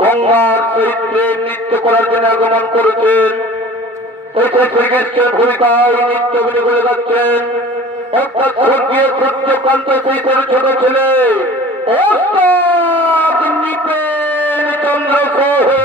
গঙ্গার চরিত্রে নৃত্য করার জন্য আগমন করেছেন। শ্রীকৃষ্ণের ভূমিকায় নৃত্যগুলি করে যাচ্ছেন। অর্থাৎ স্বর্গীয় সূর্যকান্ত সেই ছোট ছোট ছেলে চন্দ্র সোহে।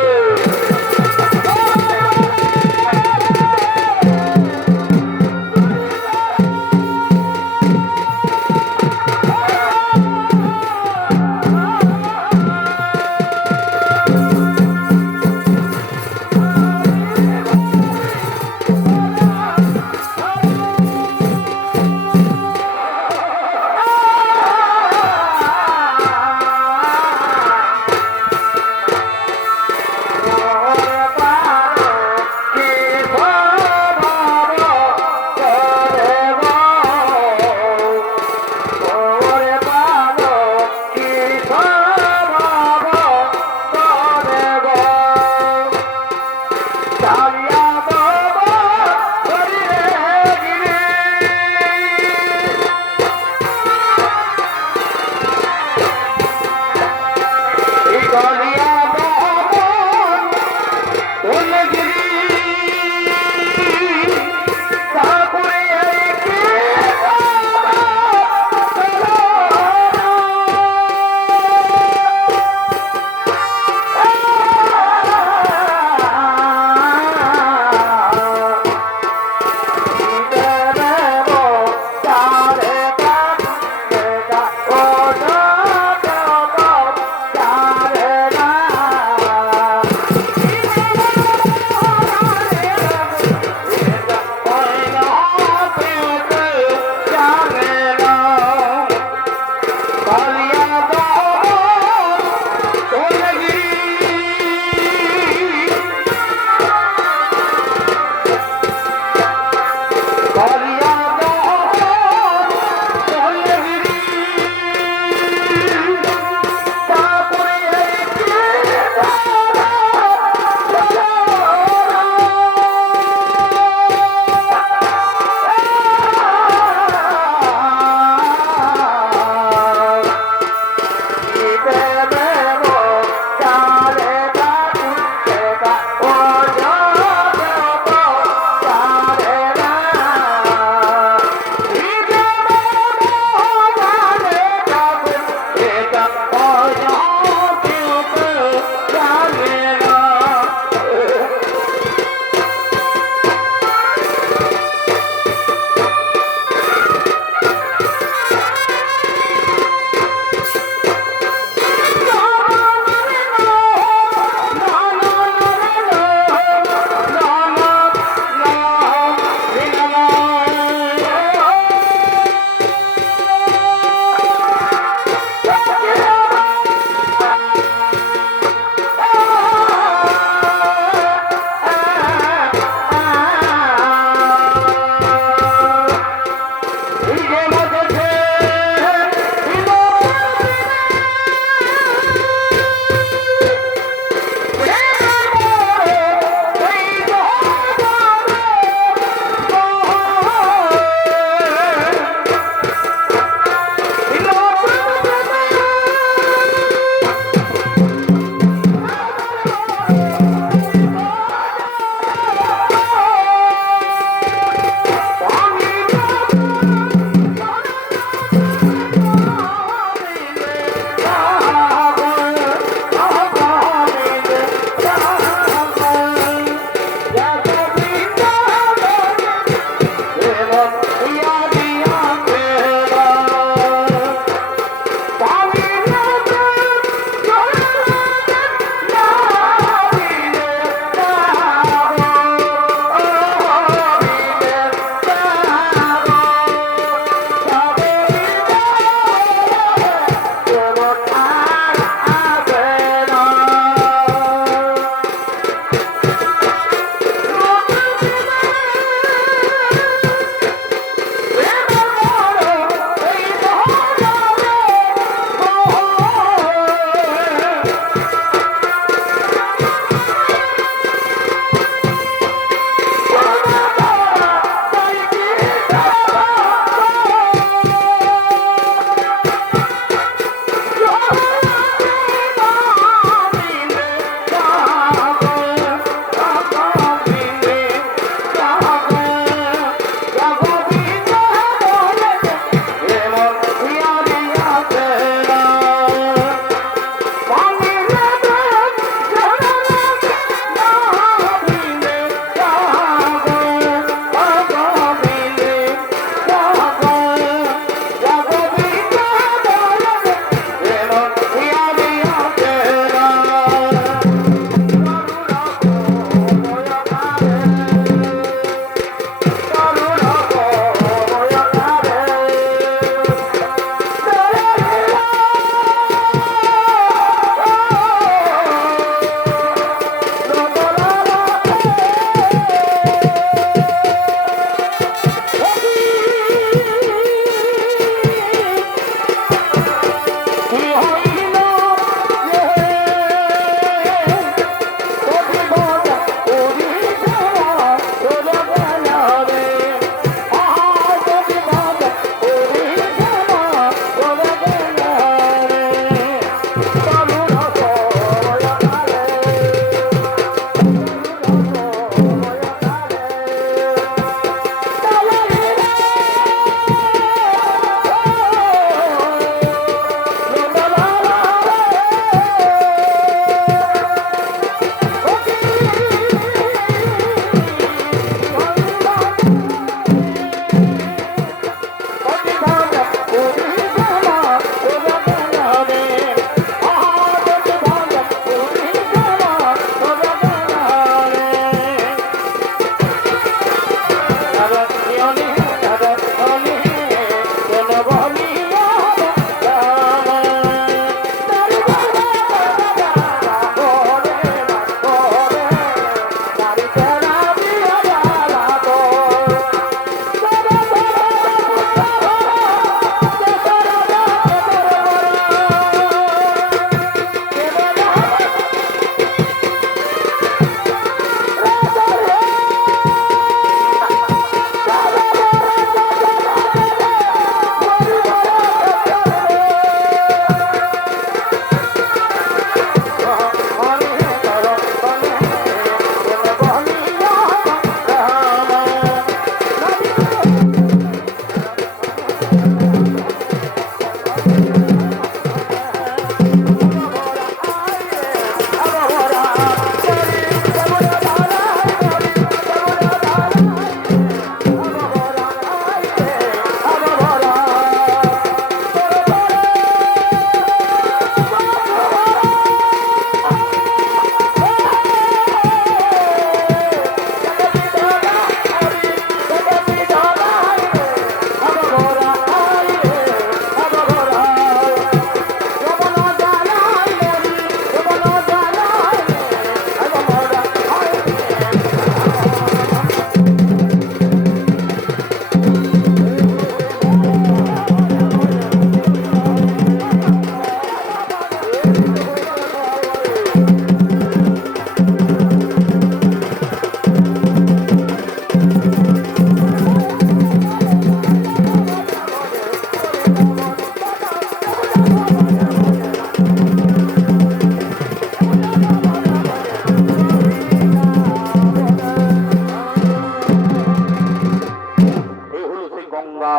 গঙ্গা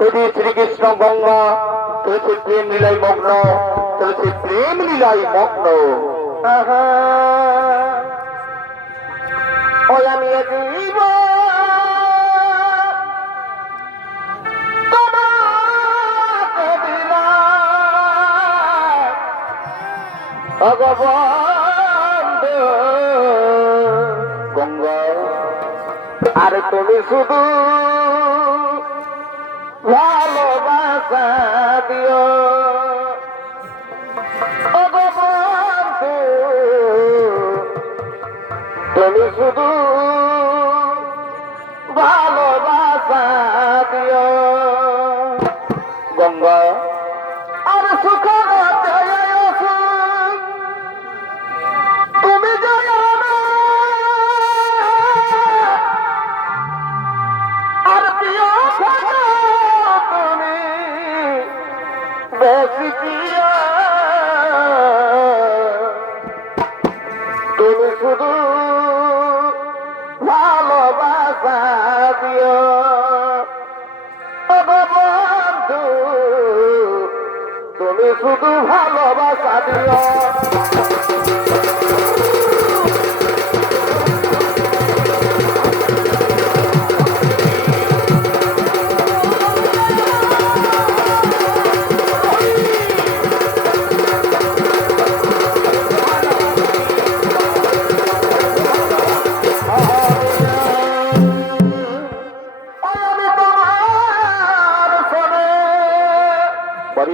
যদি শ্রীকৃষ্ণ গঙ্গা তুলসী প্রেম লীলাই মগ্ন তুলসী প্রেম লীলাই মগ্ন ওই আমি জীব ভগবান গঙ্গা আর তুমি শুধু ভালোবাসা দিও ভগবান তুমি শুধু ভালোবাসা দিও গঙ্গা আর সুখ তুমি আর প্রিয় তুমি বেশি প্রিয় তুমি শুধু ভালোবাসা দিও বন্ধু তুমি শুধু ভালোবাসা দিও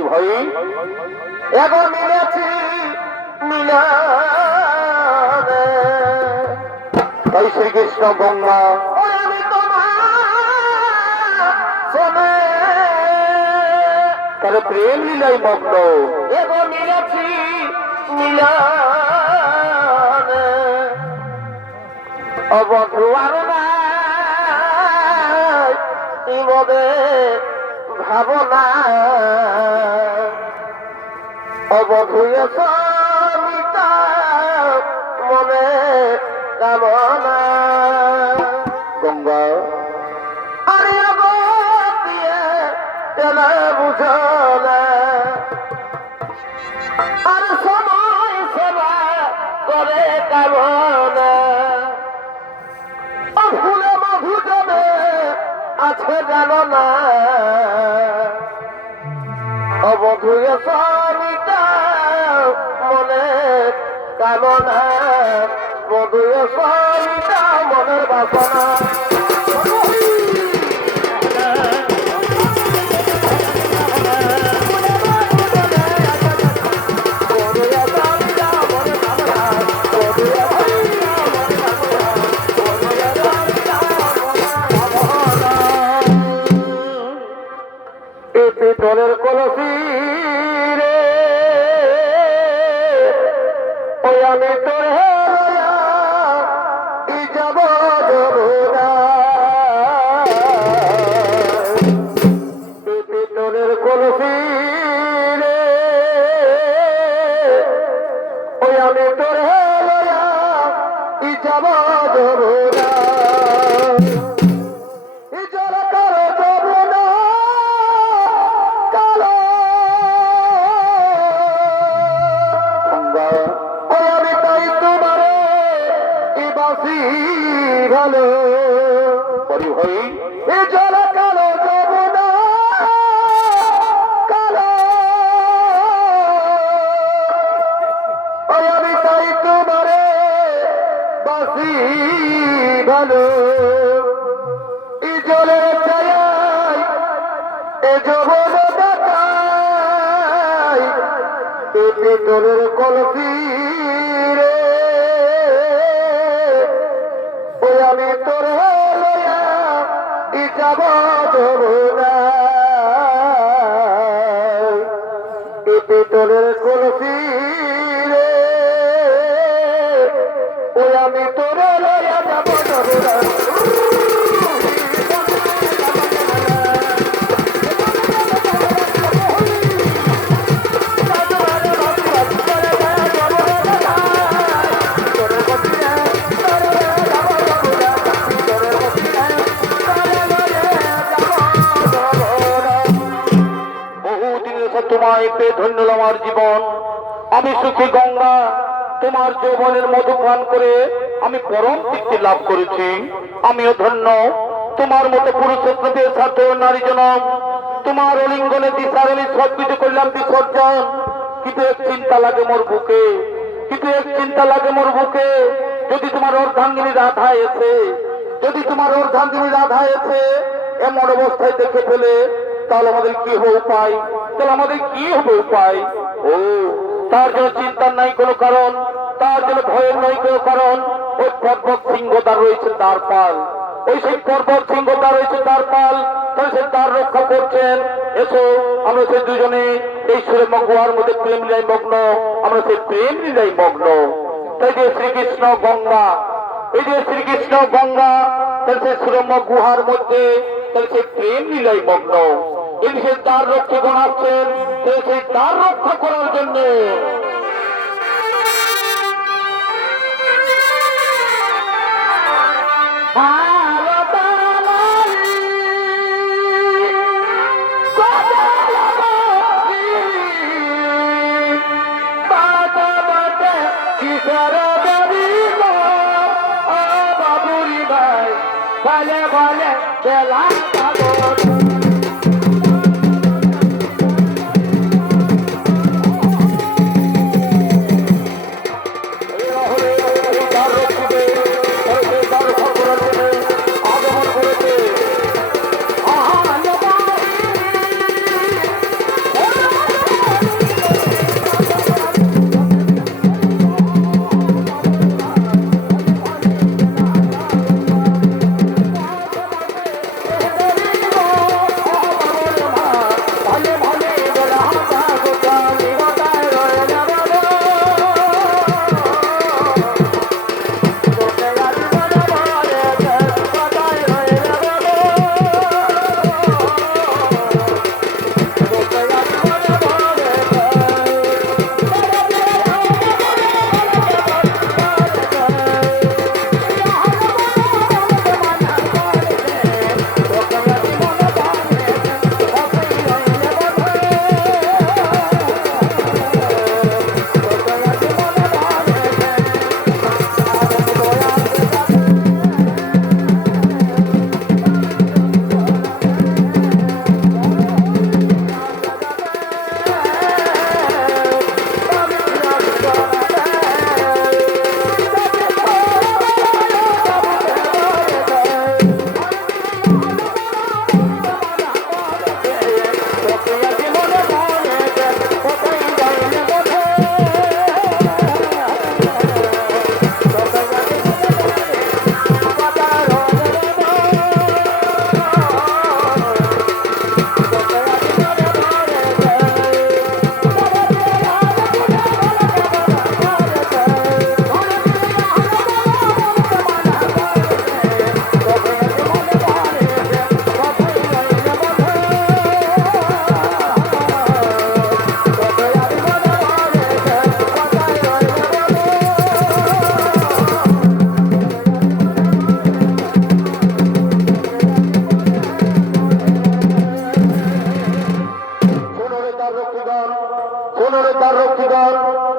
ভাই এখন মিলেছি মিলানে তাই শ্রীকৃষ্ণ গঙ্গা আমি তোমার তাহলে প্রেম লীলাই মগ্ন এখন মিলেছি মিলানে অবধু আর নাই ইমদে ভাবনা অবধুয়ে সমিতা মনে কামনা গঙ্গা আরে অবধিয়ে তেলা বুঝলা আর সময় সেবা করে কামনা ফুলে মধু যাবে আছে জানো না অবধুয়ে সমিতা মনে কামনা বধুয়ে সমিতা মনের বাসনা পিতলের কলসি রে ওই আমি তোর যাব পিতলের কলসি রে ওই আমি তোর যাব ভালো পরি ভাই এ জল কালো যমুনা কালো আমি তাই তোমারে বাসি ভালো এ জলের ছায়ায় এ যমুনা কাটাই এ পিতলের কলসি রে আমি তোর যাব পিতলের কলসি রে ওই আমি তোর যাব তোমায় পেয়ে ধন্য হলো আমার জীবন। আমি সুখী গঙ্গা, তোমার যৌবনের মধু পান করে আমি পরম তৃপ্তি লাভ করেছি। আমিও ধন্য, তোমার মতো পুরুষত্ব দিয়ে সাধ্য নারী জনম। তোমার অলিঙ্গনে দিশার আমি সবকিছু করলাম বিসর্জন। কিন্তু এক চিন্তা লাগে মোর বুকে, কিন্তু এক চিন্তা লাগে মোর বুকে, যদি তোমার অর্ধাঙ্গিনী রাধা এসে, যদি তোমার অর্ধাঙ্গিনী রাধা এসে এমন অবস্থায় দেখে ফেলে, তাহলে আমাদের কি হবে উপায়? তাহলে আমাদের কি হবে উপায়? ও, তার জন্য চিন্তার নাই কোনো কারণ, তার জন্য ভয়ের নাই কোনো কারণ। ওই পর্বত সিংহদার রয়েছে দ্বারপাল, ওই সেই পর্বত সিংহদার রয়েছে দ্বারপাল, তাই সে দ্বার রক্ষা করছেন। এসো আমরা সেই দুজনে এই সুরে গুহার মধ্যে প্রেম লীলায় মগ্ন, আমরা সেই প্রেম লীলায় মগ্ন। তাই যে শ্রীকৃষ্ণ গঙ্গা, এই যে শ্রীকৃষ্ণ গঙ্গা, তাই সেই সুরম্য গুহার মধ্যে তাই সেই প্রেম লীলায় মগ্ন। এই সেই দ্বার রক্ষকগণ আসছেন সেই দ্বার রক্ষা করার জন্য। ভলে ভলে খেলা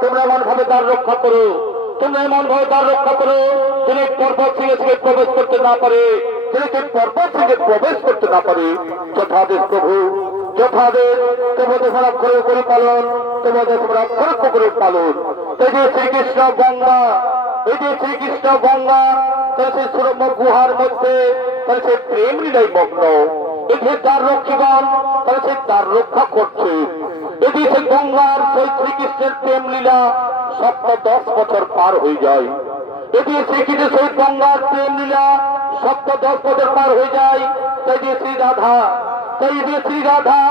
তোমরা এমন ভাবে দ্বার রক্ষা করো, তোমরা এমন ভাবে দ্বার রক্ষা করো যিনি পর্বত থেকে প্রবেশ করতে না পারে, যিনি পর্বত থেকে প্রবেশ করতে না পারে। যথাদেশ প্রভু, যথাদেশ তোমাদের রক্ষা করে পালন, তোমাদের রক্ষা করে পালন। এই যে শ্রীকৃষ্ণ গঙ্গা, এই যে শ্রীকৃষ্ণ গঙ্গা, তাই সেই সুরম্য গুহার মধ্যে তাই সেই প্রেম লীলায় মগ্ন। এই যে দ্বার রক্ষীগণ তাই সেই দ্বার রক্ষা করছে। যদি সেই গঙ্গার সেই শ্রীকৃষ্ণের প্রেম লীলা 10 বছর পার হয়ে যায়, যদি শ্রীকৃষ্ণের সেই গঙ্গার প্রেম লীলা 10 বছর পার হয়ে যায়, তাই যে শ্রী রাধা, তাই যে শ্রী রাধা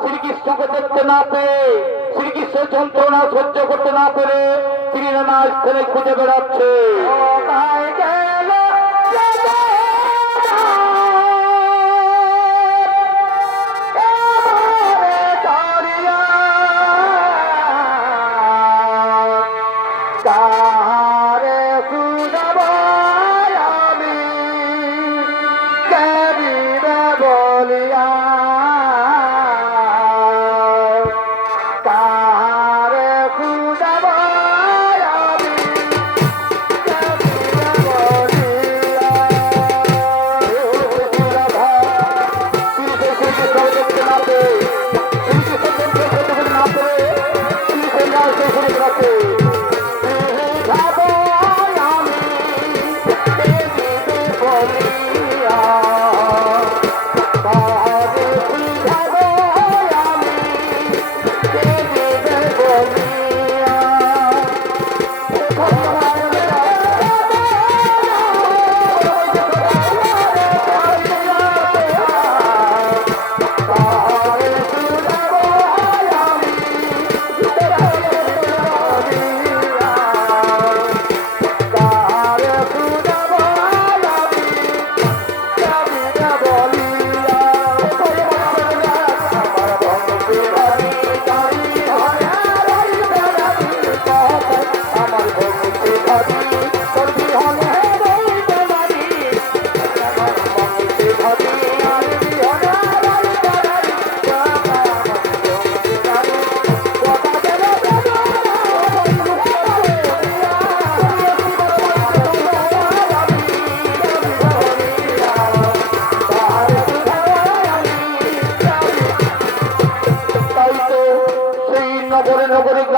শ্রীকৃষ্ণকে দেখতে না পেয়ে, শ্রীকৃষ্ণের যন্ত্রণা সহ্য করতে না পেরে তিনি নানা স্থানে খুঁজে বেড়াচ্ছে।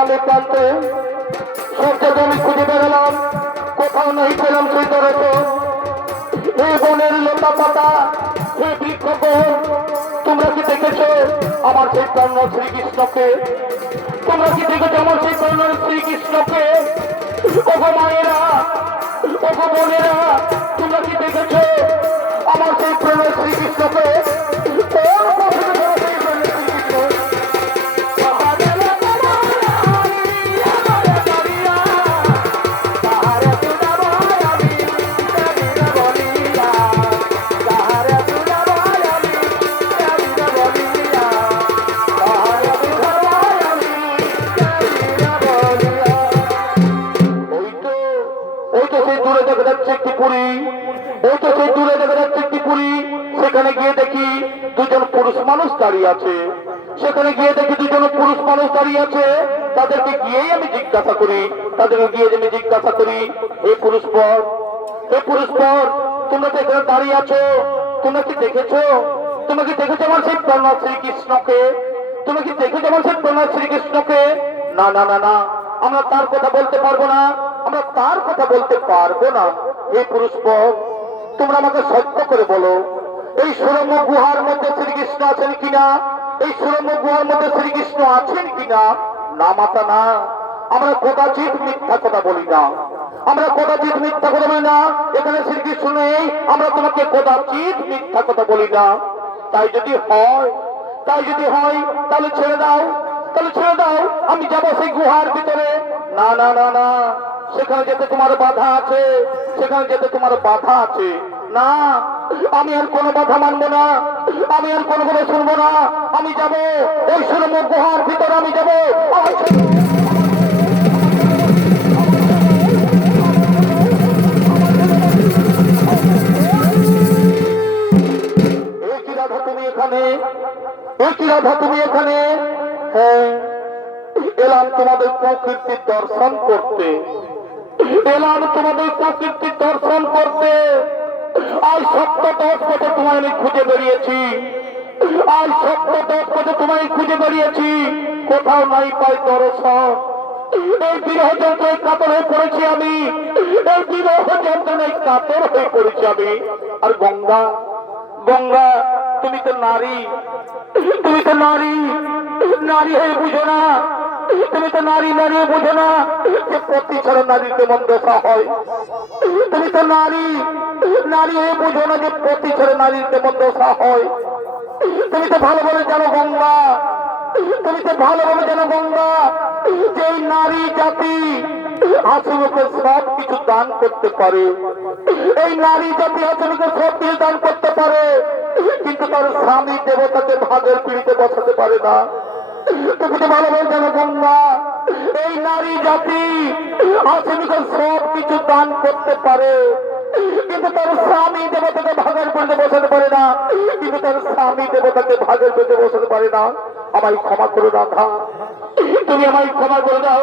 প্রাণে প্রান্তে সব জায়গায় আমি খুঁজে বেড়ালাম, কোথাও নেই পেলাম সেই দর্শন। হে বনের লতা পাতা, হে বৃক্ষগণ, তোমরা কি দেখেছো আমার সেই প্রাণ শ্রীকৃষ্ণকে? তোমরা কি দেখেছো আমার সেই প্রাণ শ্রীকৃষ্ণকে? ওগো মায়েরা, ওগো বোনেরা, তোমরা কি দেখেছো আমার সেই প্রাণ শ্রীকৃষ্ণকে? কোন পথে তোমরা সেই প্রাণ শ্রীকৃষ্ণ? সেখানে গিয়ে দেখি দুজন পুরুষ মানুষ দাঁড়িয়ে আছে। সেখানে গিয়ে দেখি দুজন পুরুষ মানুষ দাঁড়িয়ে আছে। তাদেরকে গিয়েই আমি জিজ্ঞাসা করি, তাদেরকে গিয়ে আমি জিজ্ঞাসা করি, হে পুরুষ পর, হে পুরুষ পর, তোমরা তো এখানে দাঁড়িয়ে আছো, তোমরা কি দেখেছো? তোমরা কি দেখেছো আমার সেই প্রাণ শ্রীকৃষ্ণকে? তোমরা কি দেখেছো আমার সেই প্রাণ শ্রীকৃষ্ণকে? না না না না, আমরা তার কথা বলতে পারবো না, আমরা তার কথা বলতে পারবো না। এই পুরুষ পদ, তোমরা আমাকে সত্য করে বলো, এই সুরম্য গুহার মধ্যে শ্রীকৃষ্ণ আছেন কিনা? এই সুরম্য গুহার মধ্যে শ্রীকৃষ্ণ আছেন কিনা? না মাতা না, আমরা কদাচিৎ মিথ্যা কথা বলি না, আমরা কদাচিৎ মিথ্যা কথা বলি না। এখানে শ্রীকৃষ্ণ নেই, আমরা তোমাকে কদাচিৎ মিথ্যা কথা বলি না। তাই যদি হয়, তাই যদি হয়, তাহলে ছেড়ে দাও, তাহলে ছেড়ে দাও, আমি যাবো সেই গুহার ভিতরে। না না না না, সেখানে যেতে তোমার বাধা আছে, সেখানে যেতে তোমার বাধা আছে। না, আমি আর কোনো বাধা মানবো না, আমি আর কোনো কথা শুনবো না। আমি যাবো ওই সুরম্য গুহার ভিতরে, আমি যাবো। রাধা তুমি এখানে, কি রাধা তুমি এখানে? হ্যাঁ, এলাম তোমাদের প্রকৃতির দর্শন করতে, এলাম তোমাদের প্রকৃতির দর্শন করতে। আজ 7-10 বছর তোমায় আমি খুঁজে বেরিয়েছি, আজ 7-10 বছর তোমায় খুঁজে বেরিয়েছি, কোথাও নাই পাই দর্শন। এই বিরহ যন্ত্রণায় কাতর হয়ে পড়েছি আমি, এই বিরহ যন্ত্রণায় কাতর হয়ে পড়েছি আমি। আর গঙ্গা, গঙ্গা, তুমি তো নারী, তুমি তো নারী, নারী হয়ে বুঝো না, তুমি তো নারী, নারী হয়ে বুঝো না যে প্রতি ছাড়া নারীর কেমন দশা হয়। তুমি তো নারী, নারী হয়ে বুঝো না যে প্রতি ছাড়া নারীর কেমন দশা হয়। তুমি তো ভালোভাবে জানো গঙ্গা, তুমি তো ভালোভাবে জানো গঙ্গা, যে এই নারী জাতি হাসিমুখে সব কিছু দান করতে পারে, এই নারী জাতি হাসিমুখে সব কিছু দান করতে পারে, কিন্তু তার স্বামী দেবতাকে ভাগের পিড়িতে বসাতে পারে না। তুমি তো ভালোভাবে জানো গঙ্গা, এই নারী জাতি হাসিমুখে সব কিছু দান করতে পারে, কিন্তু তার স্বামী দেবতাকে ভাগের পিড়িতে বসাতে পারে না, কিন্তু তার স্বামী দেবতাকে ভাগের পিড়িতে বসাতে পারে না। আমায় ক্ষমা করো রাধা, তুমি আমায় ক্ষমা করে দাও,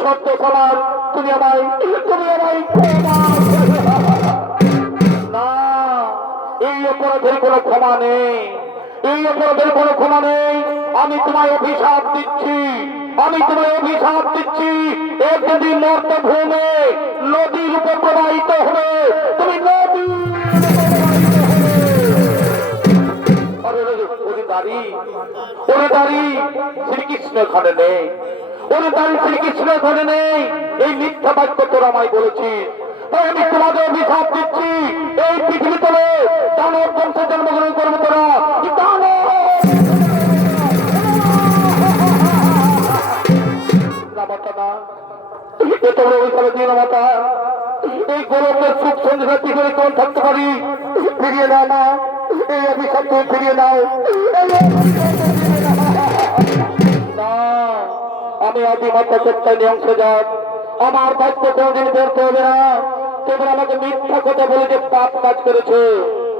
সত্য সবার, তুমি আমায়, তুমি আমায় ক্ষমা না। এই অপরাধের কোনো ক্ষমা নেই, এই অপরাধের কোনো ক্ষমা নেই। আমি তোমায় অভিশাপ দিচ্ছি, আমি তোমায় অভিশাপ দিচ্ছি, একদিন মর্তভূমে নদীর উপর প্রবাহিত হবে, তুমি নদী। ওরে দাঁড়ি, শ্রীকৃষ্ণ এখানে নেই, ওরে দাঁড়ি, শ্রীকৃষ্ণ এখানে নেই। এই মিথ্যা বাক্য তোরা আমায় বলেছিস, তাই আমি তোমাদের অভিশাপ দিচ্ছি, এই পৃথিবী তলে দানব বংশে জন্মগ্রহণ করবো তোরা। এই গৌরবের সুখ সন্ধ্যা কি করে কেমন থাকতে পারি? ফিরিয়ে নাও না, এই অভিশাপ তুমি ফিরিয়ে নাও। না, আমি আদিমাতা সত্যায় অংশজাত, আমার বাক্য কোনদিন ব্যর্থ হবে না। তোমরা আমাকে মিথ্যা কথা বলে যে পাপ কাজ করেছো,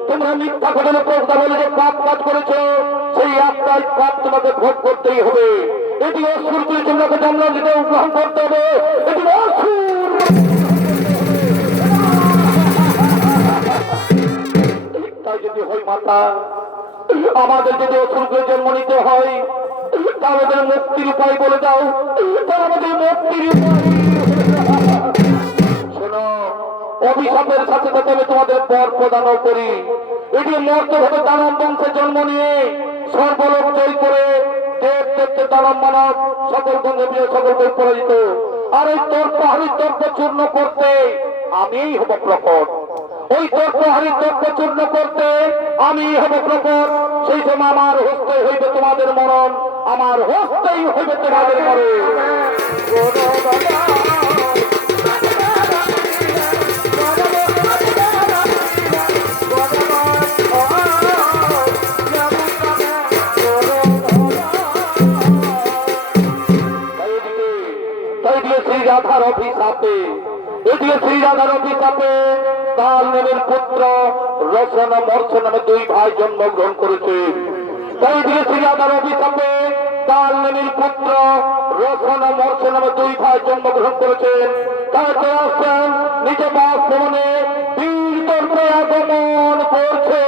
তোমরা মিথ্যা কথা বলে যে পাপ কাজ করেছো, সেই একটাই পাপ তোমাকে ভোগ করতেই হবে। এটি অসুর করে তোমাকে জন্ম দিতে গ্রহণ করতে হবে, এটি অসুর। তাই যদি হয় মাতা, আমাদের যদি অসুরকে জন্ম নিতে হয়, তার আমাদের মুক্তির উপায় বলে দাও, তার আমাদের মুক্তির উপায়। শোনো, অভিশাপের সাথে সাথে আমি তোমাদের পর প্রদানও করি। এটি মর্তভাবে দানব বংশে জন্ম নিয়ে সর্বলোক জয় করে দেব দেবতে দানব মানব সকল গঙ্গে বিয়ে সকলকে পরাজিত। আর ওই তর্কহারি তর্ক চূর্ণ করতে আমিই হব প্রকট। ওই তর্কহারি তর্ক চূর্ণ করতে আমি হব প্রকট। সেই সময় আমার হস্তে হইবে তোমাদের মরণ, আমার হস্তেই হইবে তোমাদের মরণ। শ্রীরাধার অভিশাপে, এদিকে শ্রীরাধার অভিশাপে কাল নেমের পুত্র রসনা মর্ষ নামে দুই ভাই জন্মগ্রহণ করেছে। তাই দিকে শ্রীরাধার অভিশাপে কাল নেমের পুত্র রসনা মর্ষ নামে দুই ভাই জন্মগ্রহণ করেছেন। তাকে আসছেন নিজে বাসভবনে বীর তর্কে আগমন করছে।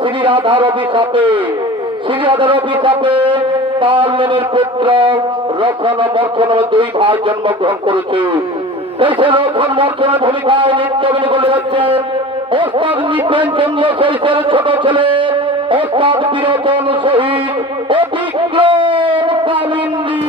শ্রীরাধার অভিশাপে, শ্রীরাধার অভিশাপে তার নেমের পুত্র রক্ষণ মর্ষণ দুই ভাই জন্মগ্রহণ করেছে। দেশের রক্ষণ মর্ষণের ভূমিকায় নৃত্য বলে যাচ্ছেন ওস্তাদ নিপেন চন্দ্র শৈশের ছোট ছেলে ওস্তাদ বিরোচন শহীদ অভিক্রম কামিন্দ্রী।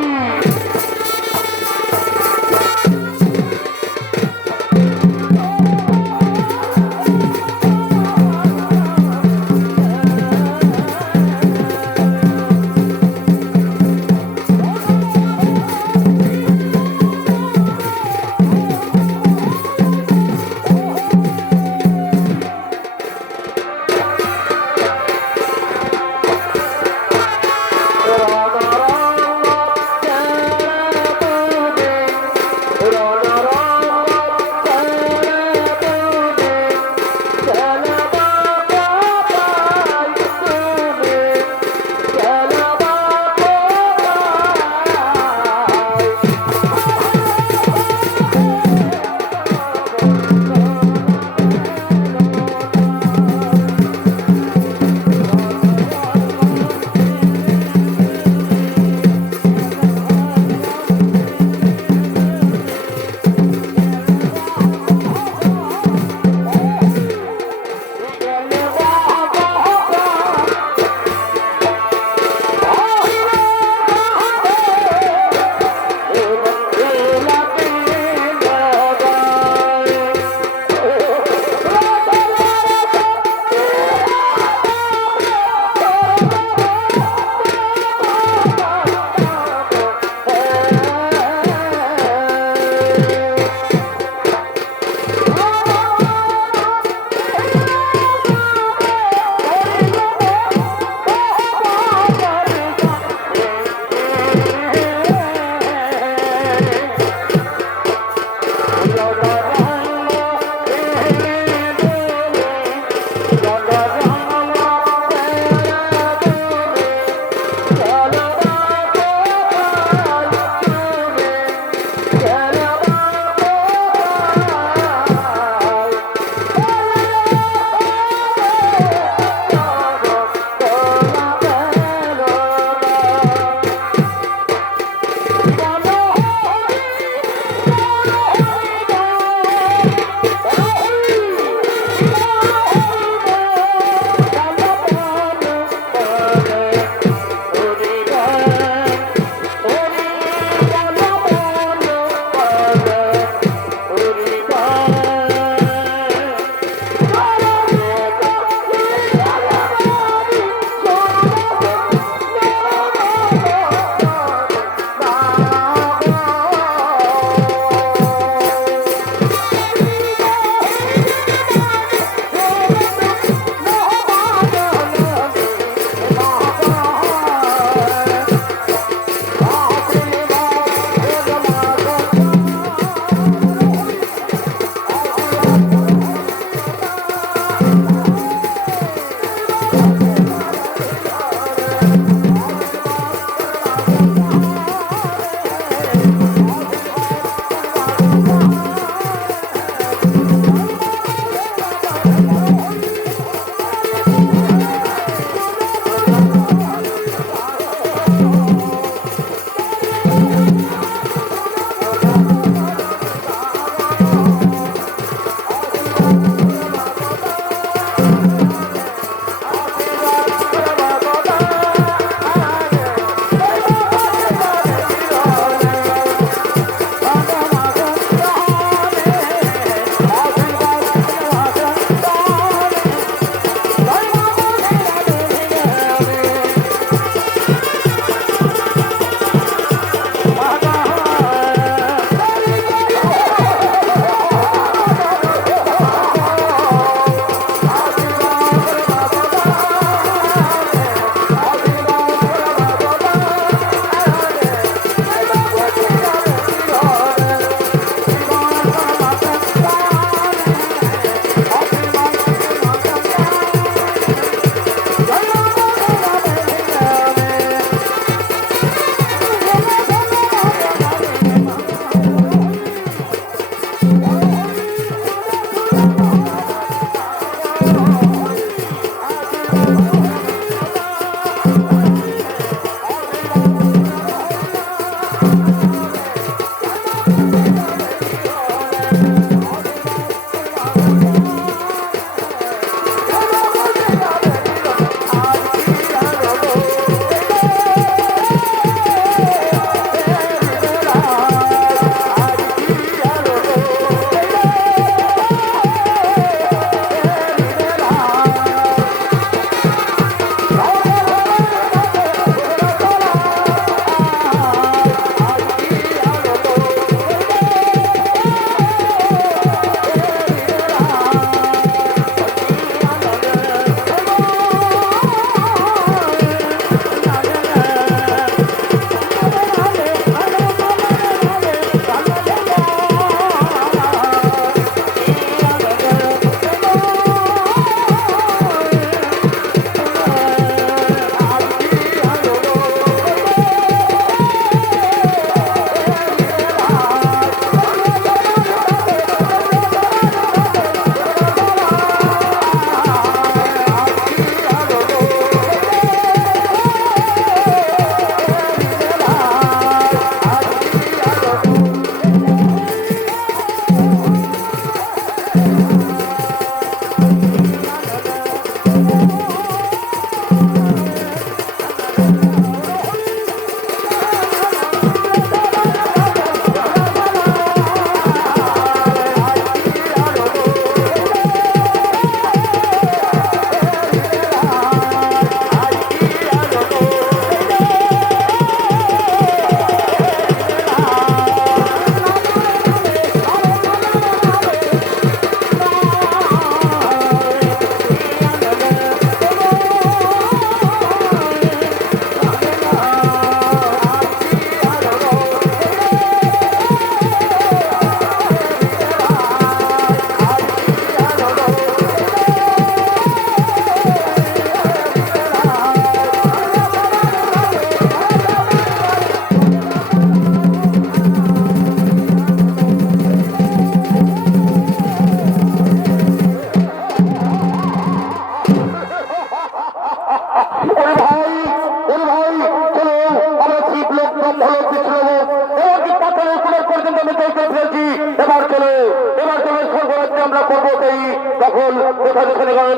এমনকি পাথরের কুলের পর্যন্ত আমি তৈরি করে ফেলছি। এবার চলো স্বর্গরাজ্যে আমরা করবো সেই দখল। কোথায় চলে গেলেন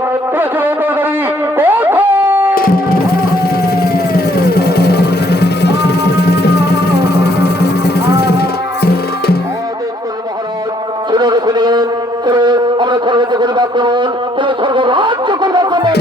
আমরা স্বর্গরাজ্য করবো আক্রমণ, স্বর্গরাজ্য করবো আক্রমণ।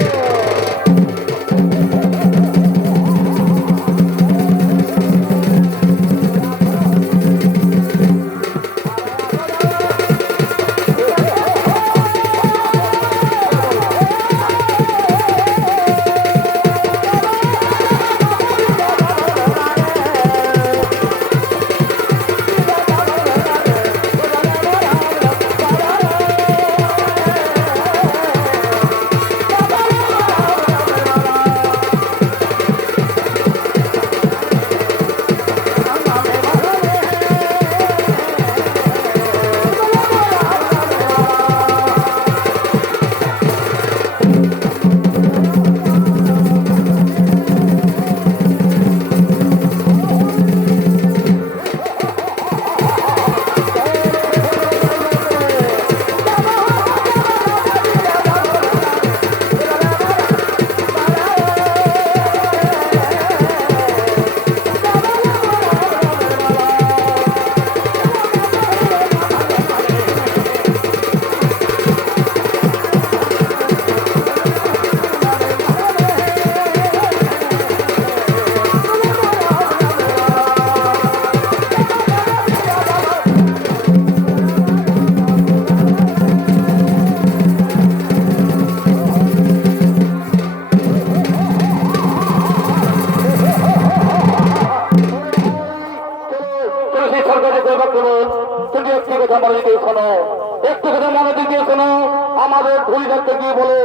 আমাদের ভুল দেখতে গিয়ে বলো,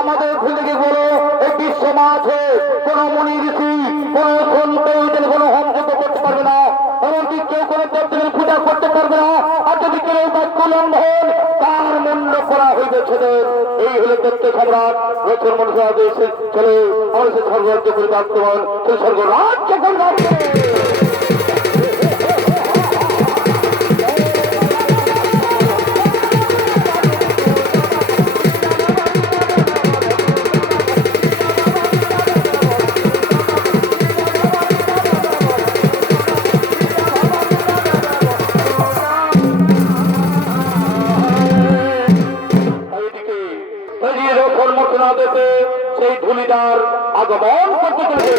আমাদের ভুল দেখে বলো, এই বিশ্ব মাঝে কোন মুনি ঋষি, কোন সন্ত, কোন হোম যজ্ঞ করতে পারবে না, এমনকি কেউ কোন দেবদেবীর পূজা করতে পারবে না। আর যদি কেউ বাক্য লঙ্ঘন, তার মুন্ড করা হইবে ছেদের। এই হলো দত্ত সম্রাট রথের মনুষ্য আদেশ। চলে আমরা সে স্বর্গরাজ্য করে আক্রমণ, সেই স্বর্গরাজ্য করবে আক্রমণ। সেই ধুলিদার আগমন করতে চলেছে।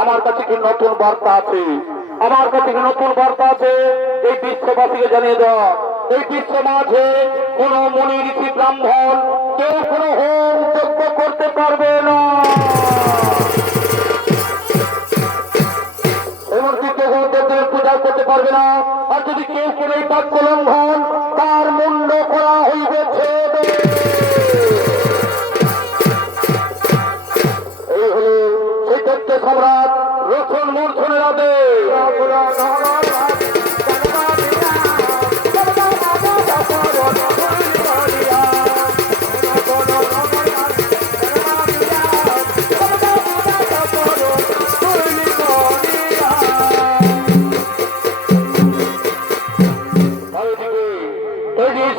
আমার কাছে কি নতুন বার্তা আছে, আমার কাছে কি নতুন বার্তা আছে। এই বিশ্ববাসীকে জানিয়ে দেওয়া, এই বিশ্ব মাঝে কোন মুনি ঋষি ব্রাহ্মণ কেউ কোন হোম যজ্ঞ করতে পারবে না, এমনকি কেউ দেবদেবীর পূজা করতে পারবে না। আর যদি কেউ কোন এই বাক্য লঙ্ঘন, তার মুন্ড করা হইবে ছেদ। এই হলো সেই দত্ত সম্রাট রতন মূর্ধনের আদেশ।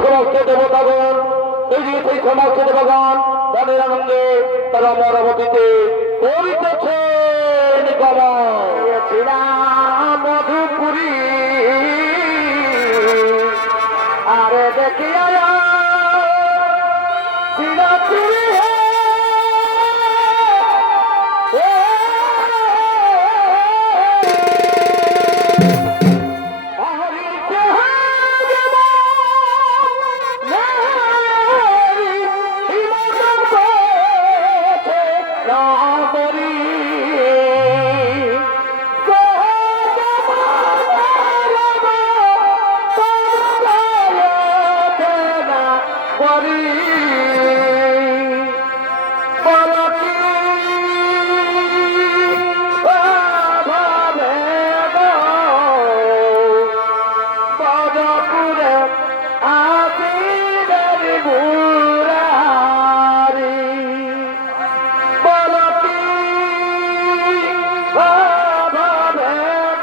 সমস্ত দেবতাগণ, সেই সমস্ত দেবগণ মনের আনন্দে তারা মরাবতীতে করিতেছে নিগমন। ভাবে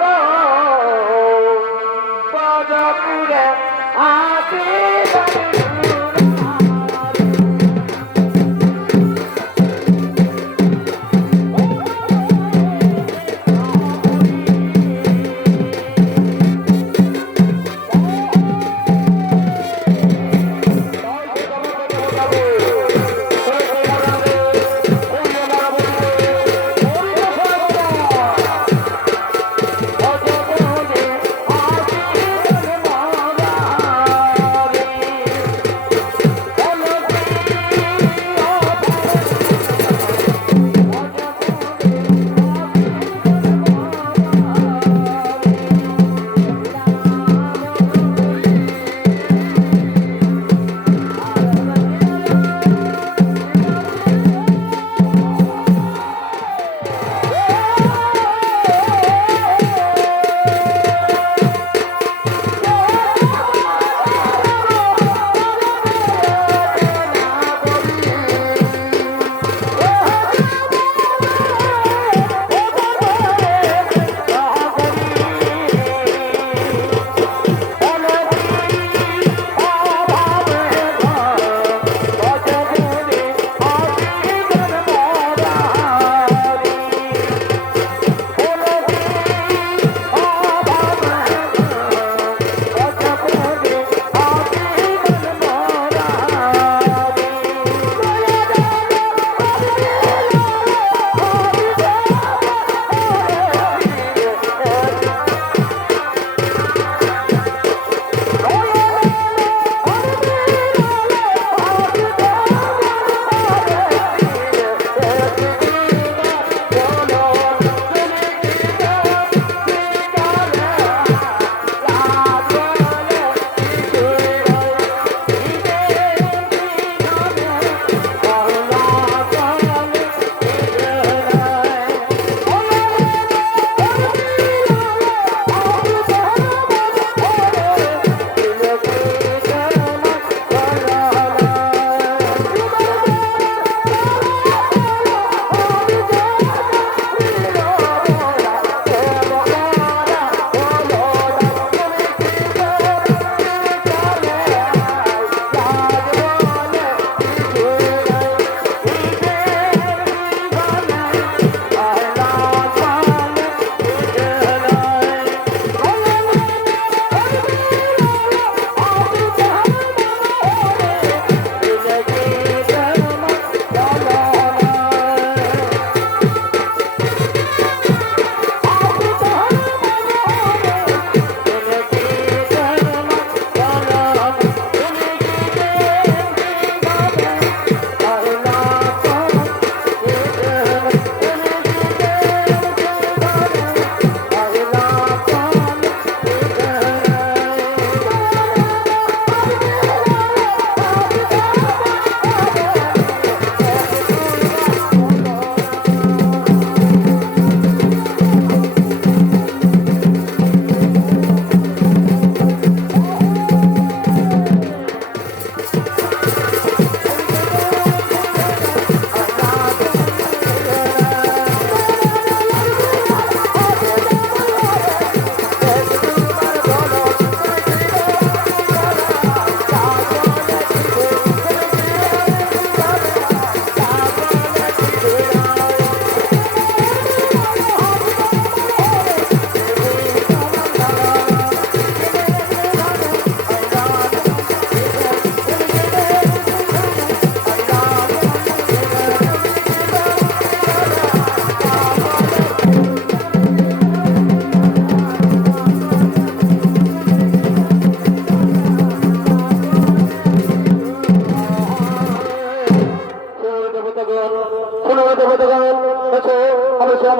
গো বজপুরে আসি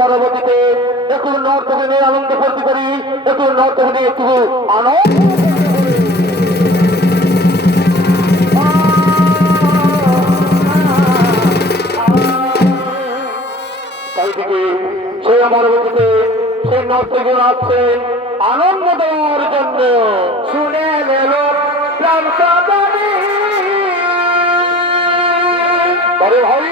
পরবর্তীতে একটু নর্তকে নিয়ে আনন্দ ফুর্তি করি, একটু নর্তকে নিয়ে একটু আনন্দ। তাই থেকে সে আমার বলতে সে নর্তকীরা আসছেন আনন্দ দেওয়ার জন্য। শুনে গেল প্রাণ কাঁদানি আরে ভাই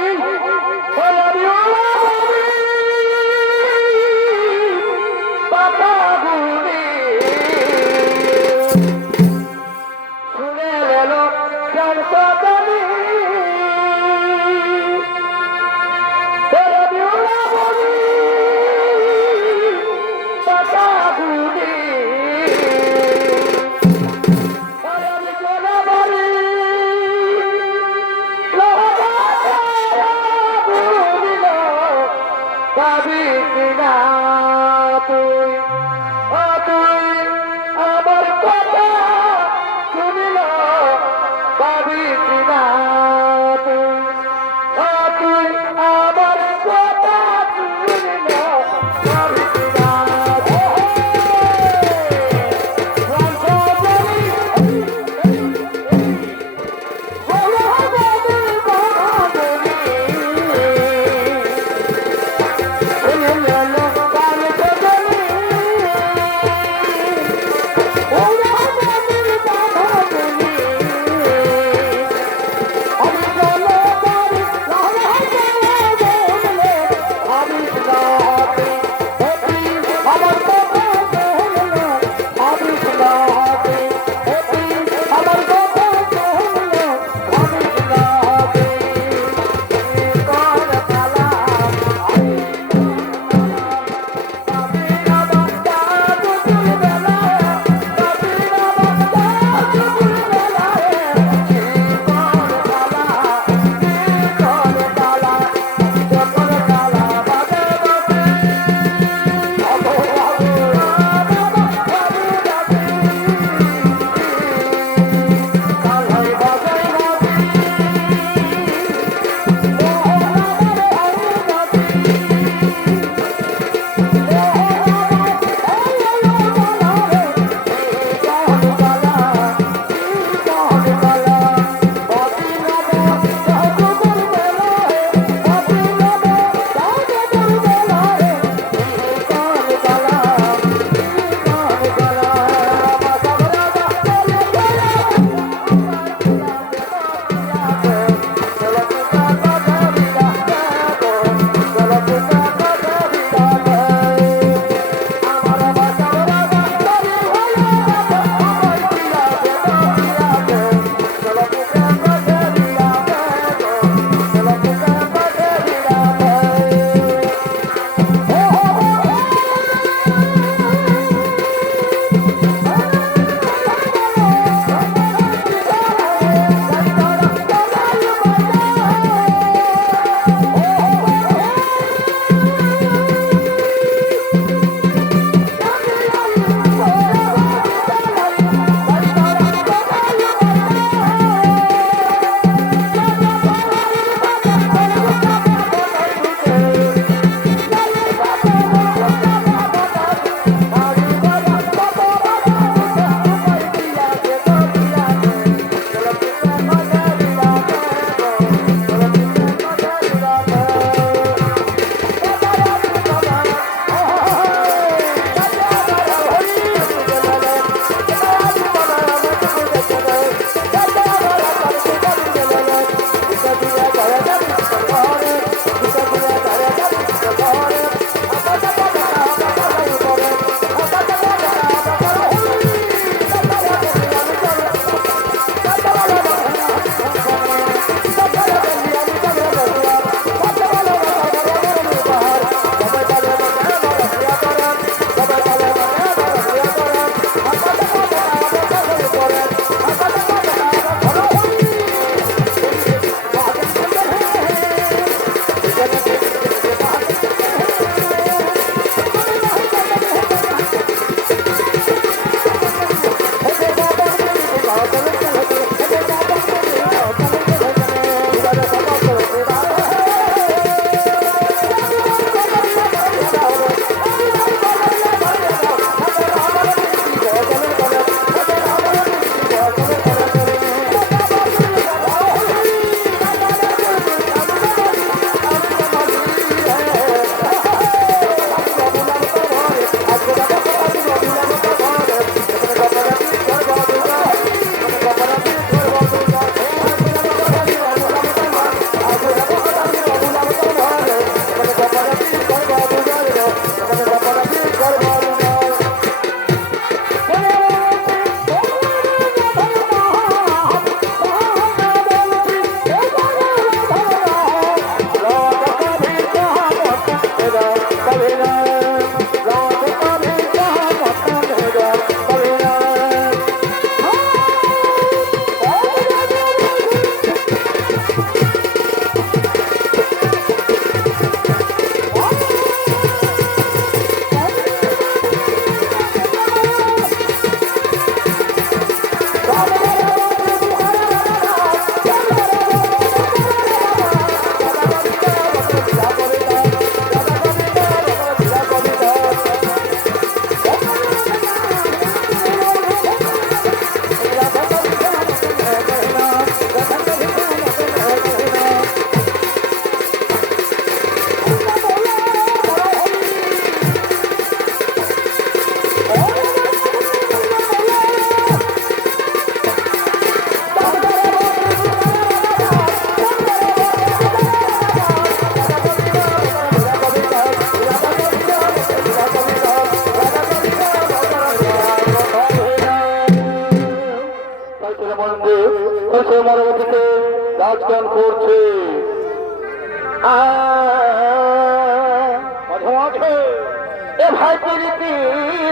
এ ভাই প্রীতি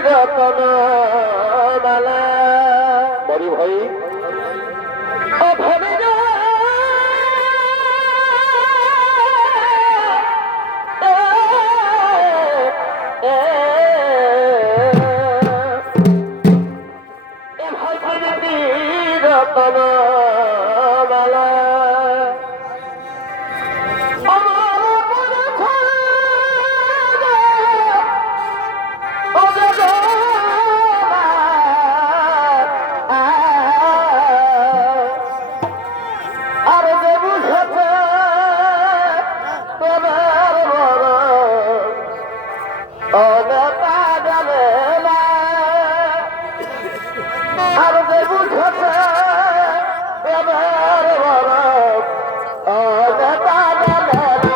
রতন মালা বড় ভাই ও ভবে ভাই প্রীতি রতন মালা আর যে বুঝেছে তোমার বড় অনেতা জানে না আর যে বুঝেছে তোমার বড় অনেতা জানে না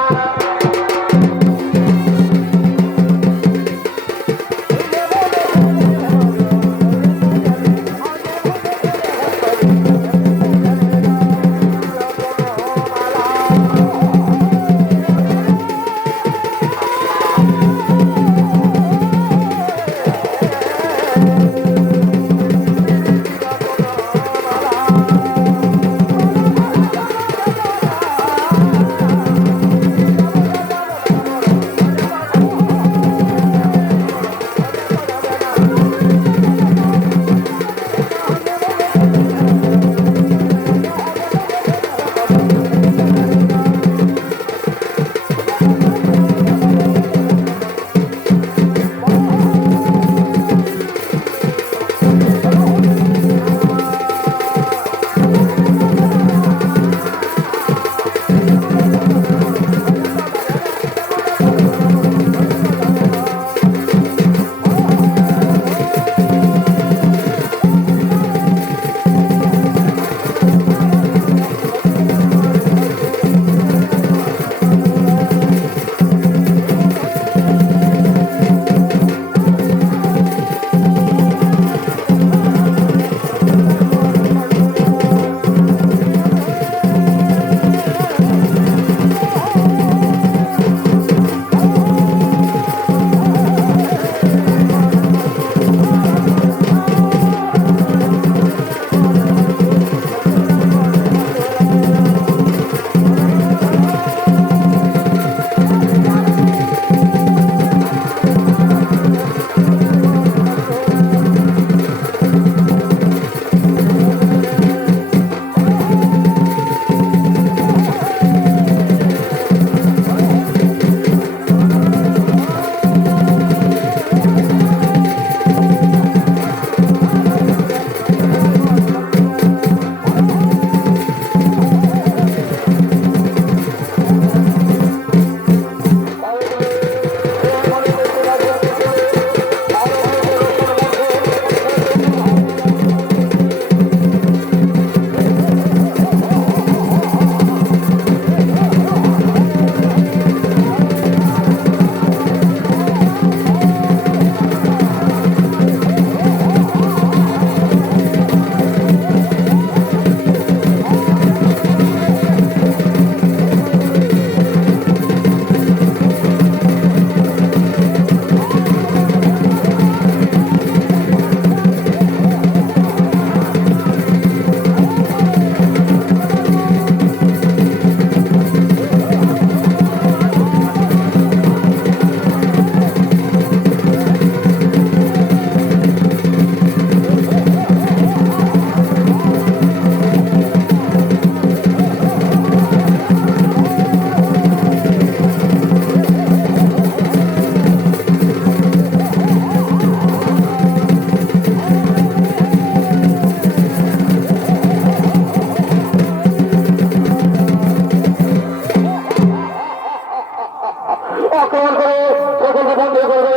আক্রমণ করে সকলকে বন্ধ করে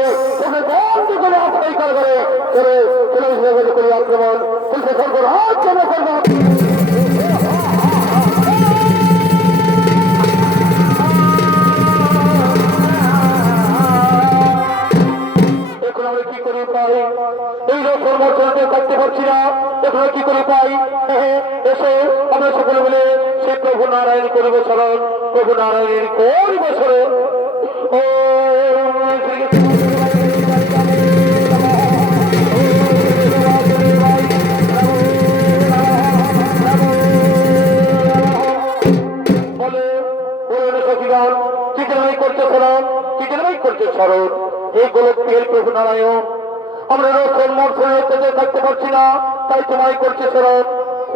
বন্ধ করে অপরিকার করে করে আক্রমণ হাত জমা করবো এখন আমরা কি করে পাই এই রকম থাকতে পারছি না এখন কি করে পাই এসে আমরা সকলে মিলে সেই প্রভু নারায়ণ করবো স্মরণ প্রভু নারায়ণ করবো স্মরণ ও নারায়ণ, আমরা রসন মর্ষণের থেকে থাকতে পারছি না, তাই তোমায় করছে স্মরণ।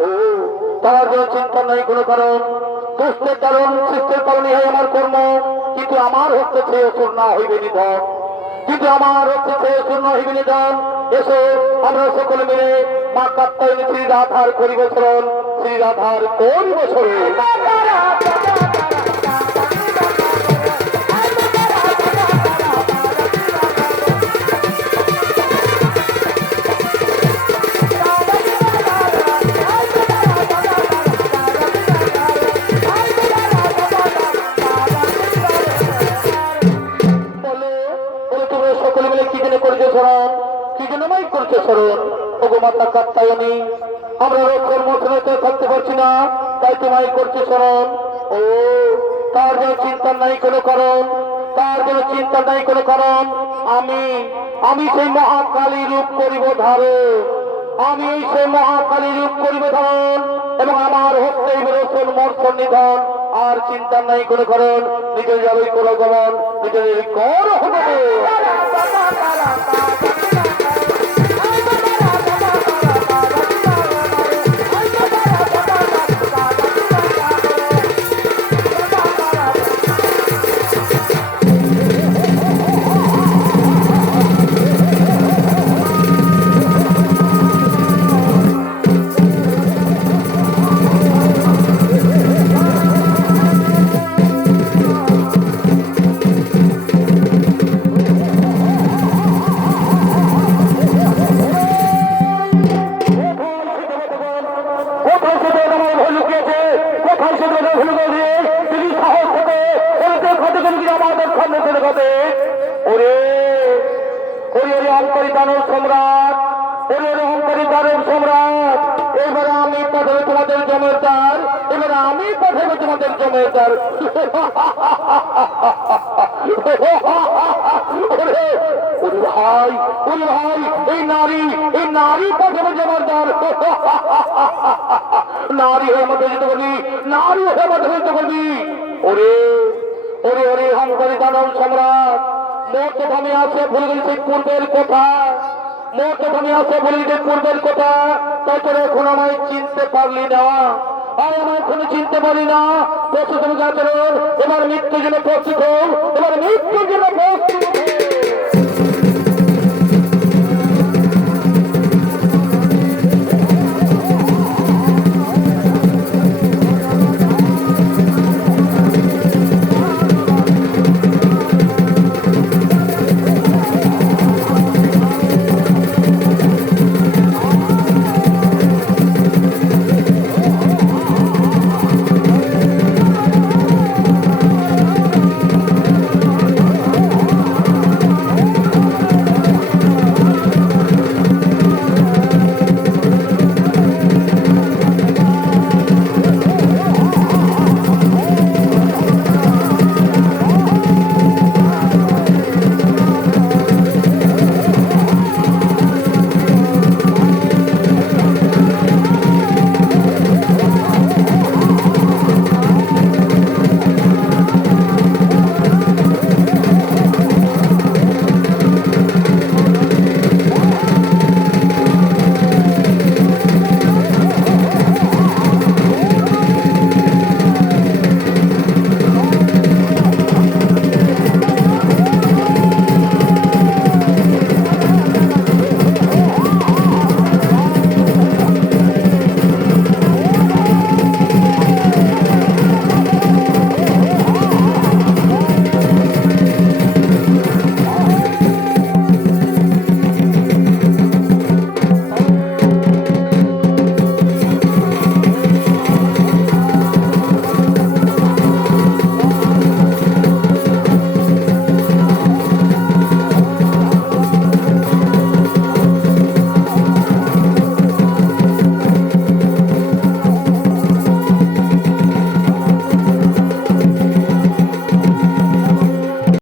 ও তার জন্য চিন্তা নাই কোনো কারণ, দুষ্টের কারণ সৃষ্টির কারণে হয় আমার কর্ম, কিন্তু আমার হচ্ছে সে অসুর না হইবে নিধন, কিন্তু আমার হচ্ছে সে অসুর না হইবে নিধন। এসো আমরা সকলে মিলে মা কাত্তায়নী শ্রী রাধার করিব স্মরণ, শ্রী রাধার করিব স্মরণ। সকলে মিলে কি জন্য করছে স্মরণ, কি জন্য মাই করছে স্মরণ? ওগো মাতা কাত্তায়নী, আমরা রক্ষণ মশলাতে থাকতে পারছি না, তাই তোমায় করছে স্মরণ। ও তার যেন চিন্তা নাই কোনো কারণ, তার যেন চিন্তা নাই কোনো কারণ। আমি সেই মহাকালী রূপ করিব ধারণ, আমি সেই মহাকালী রূপ করিব ধারণ, এবং আমার হচ্ছে রসন মর্ষণ নিধন। আর চিন্তা নাই কোনো কারণ, নিজের যাবে কোনো গমন, নিজের কর হবে। এবারে আমি পাঠাবো তোমাদের জমিদার, এবারে আমি পাঠাবো তোমাদের জমিদার। ভাই এই নারী পাঠাবো জমিদার। নারী হয়ে মধ্যে যেতে করবি, নারী হয়ে মধ্যে যেতে করবি। ওরে ওরে ওরে অহংকারী দানব সম্রাট, মোট আমি আছে ভুলে গেছি পূর্বের কথা, মোট আমি আছে ভুলে গেছি পূর্বের কথা। তারপরে এখন আমায় চিনতে পারলি না, আর আমায় এখন চিনতে পারি না। প্রস্তুত তুমি যা করো, এবার মৃত্যুর জন্য প্রস্তুত হও, এবার মৃত্যুর জন্য প্রস্তুত।